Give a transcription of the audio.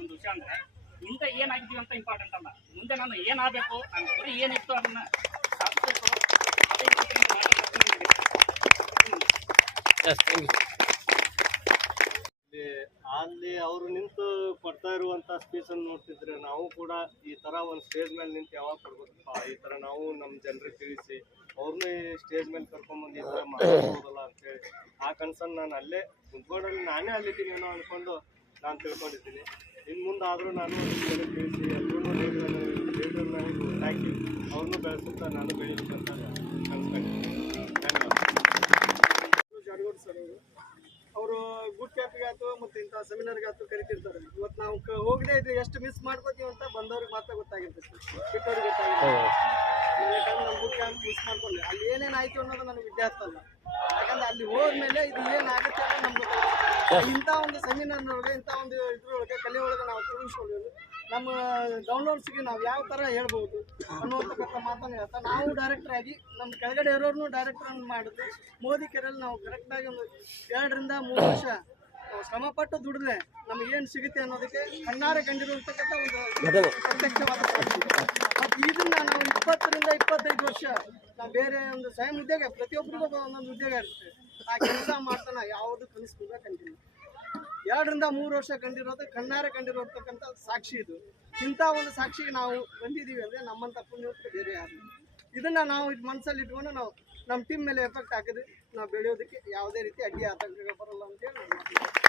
ಒಂದು ವಿಷಯ ಅಂದ್ರೆ ಮುಂದೆ ಏನಾಗಿದ್ದೀವಿ ಅಂತ ಇಂಪಾರ್ಟೆಂಟ್ ಅಲ್ಲ, ಮುಂದೆ ನಾನು ಏನಾಗಬೇಕು, ನನ್ನ ಗುರಿ ಏನಿತ್ತು ಅದನ್ನ ಸಾಧಿಸಬೇಕು. ಅಲ್ಲಿ ಅವರು ನಿಂತು ಕೊಡ್ತಾ ಇರುವಂತ ಸ್ಪೀಚ್ ಅನ್ನು ನೋಡ್ತಿದ್ರೆ ನಾವು ಕೂಡ ಈ ತರ ಒಂದು ಸ್ಟೇಜ್ ಮೇಲೆ ನಿಂತು ಯಾವಾಗ ಕೊಡ್ಬೇಕಪ್ಪ, ಈ ತರ ನಾವು ನಮ್ಮ ಜನರಿಗೆ ತಿಳಿಸಿ ಅವ್ರನ್ನೇ ಸ್ಟೇಜ್ ಮೇಲೆ ಕರ್ಕೊಂಡ್ಬಂದು ಈ ತರ ಮಾಡ್ಬೋದಲ್ಲ ಅಂತೇಳಿ ಆ ಕನ್ಸರ್ನ್ ನಾನು ಅಲ್ಲೇ ಕುಂತ್ಕೊಂಡಲ್ಲಿ ನಾನೇ ಅಲ್ಲಿದ್ದೀನಿ ಏನೋ ಅನ್ಕೊಂಡು ನಾನು ತಿಳ್ಕೊಂಡಿದ್ದೀನಿ. ಇನ್ನು ಮುಂದಾದರೂ ನಾನು ತಿಳಿಸಿ ಎಲ್ಲರೂ ಲೀಡರ್ನ ಹಾಕಿ ಅವ್ರನ್ನೂ ಬೆಳೆಸುತ್ತಾ ನಾನು ಬೆಳೀಬೇಕಂತ ಅನ್ಸ್ಕೊಂಡಿದ್ದೀನಿ. ಜಾರಗೋಡ್ ಸರ್ ಅವರು ಬೂಟ್ ಕ್ಯಾಂಪಿಗೆ ಆಯ್ತು ಮತ್ತು ಇಂಥ ಸೆಮಿನಾರ್ಗೆ ಆಯ್ತು ಕರಿತಿರ್ತಾರೆ. ಇವತ್ತು ನಾವು ಹೋಗದೇ ಇದ್ರೆ ಎಷ್ಟು ಮಿಸ್ ಮಾಡ್ಕೋತೀವಿ ಅಂತ ಬಂದವ್ರಿಗೆ ಮಾತ್ರ ಗೊತ್ತಾಗಿರ್ತದೆ, ಬಿಟ್ಟವ್ರಿಗೆ ಗೊತ್ತಾಗಿರ್ತದೆ. ಯಾಕಂದ್ರೆ ನಮ್ಮ ಬೂಟ್ ಕ್ಯಾಂಪ್ ಮಿಸ್ ಮಾಡ್ಕೊಂಡೆ ಅಲ್ಲಿ ಏನೇನಾಯ್ತು ಅನ್ನೋದು ನನಗೆ ವಿದ್ಯಾರ್ಥ ಅಲ್ಲ. ಯಾಕಂದ್ರೆ ಅಲ್ಲಿ ಹೋದ್ಮೇಲೆ ಇದು ಏನಾಗುತ್ತೆ ಅನ್ನೋದು ನಮ್ಗೆ ಗೊತ್ತಾಗುತ್ತೆ. ಇಂಥ ಒಂದು ಸೆಮಿನಾರ್ನೊಳಗೆ ಇಂಥ ಒಂದು ಇದ್ರೊಳಗೆ ಕಲೆ ಒಳಗೆ ನಾವು ತಿಳಿಸ್ಕೊಳ್ಳೋದು ನಮ್ಮ ಡೌನ್ಲೋಡ್ಸ್ಗೆ ನಾವು ಯಾವ ಥರ ಹೇಳ್ಬೋದು ಅನ್ನುವಂಥಕ್ಕಂಥ ಮಾತನ್ನು ಹೇಳ್ತಾ ನಾವು ಡೈರೆಕ್ಟರ್ ಆಗಿ ನಮ್ಮ ಕೆಳಗಡೆ ಇರೋರ್ನು ಡೈರೆಕ್ಟರ್ ಮಾಡಿದ್ರೆ ಮೋದಿ ಕೆರೆಯಲ್ಲಿ ನಾವು ಕರೆಕ್ಟಾಗಿ ಒಂದು 2 ರಿಂದ 3 ವರ್ಷ ಶ್ರಮಪಟ್ಟು ದುಡಿದ್ರೆ ನಮಗೇನು ಸಿಗುತ್ತೆ ಅನ್ನೋದಕ್ಕೆ ಕಣ್ಣಾರೆ ಕಂಡಿರುವಂತಕ್ಕಂಥ ಒಂದು ಪ್ರತ್ಯಕ್ಷವಾದ ಸಾಕ್ಷಿ. ಮತ್ತು ಇದನ್ನ ನಾವು 20 ರಿಂದ 25 ವರ್ಷ ನಾವು ಬೇರೆ ಒಂದು ಸ್ವಯಂ ಉದ್ಯೋಗ ಪ್ರತಿಯೊಬ್ಬರಿಗೂ ಒಂದೊಂದು ಉದ್ಯೋಗ ಇರುತ್ತೆ, ಆ ಕೆಲಸ ಮಾಡ್ತಾನೆ ಯಾವುದು ಕನಿಷ್ಠ ಕಂಡಿಲ್ಲ. 2 ರಿಂದ 3 ವರ್ಷ ಕಂಡಿರೋದು ಕಣ್ಣಾರೆ ಕಂಡಿರೋತಕ್ಕಂಥ ಸಾಕ್ಷಿ ಇದು. ಇಂಥ ಒಂದು ಸಾಕ್ಷಿಗೆ ನಾವು ಬಂದಿದ್ದೀವಿ ಅಂದರೆ ನಮ್ಮಂಥ ಪುಣ್ಯಕ್ಕೆ ಬೇರೆ ಯಾರು. ಇದನ್ನು ನಾವು ಮನಸ್ಸಲ್ಲಿ ಇಟ್ಕೊಂಡು ನಾವು ನಮ್ಮ ಟೀಮ್ ಮೇಲೆ ಎಫೆಕ್ಟ್ ಹಾಕಿದ್ರೆ ನಾವು ಬೆಳೆಯೋದಕ್ಕೆ ಯಾವುದೇ ರೀತಿ ಅಡ್ಡಿ ಆತಂಕಗಳು ಬರಲ್ಲ ಅಂತೇಳಿ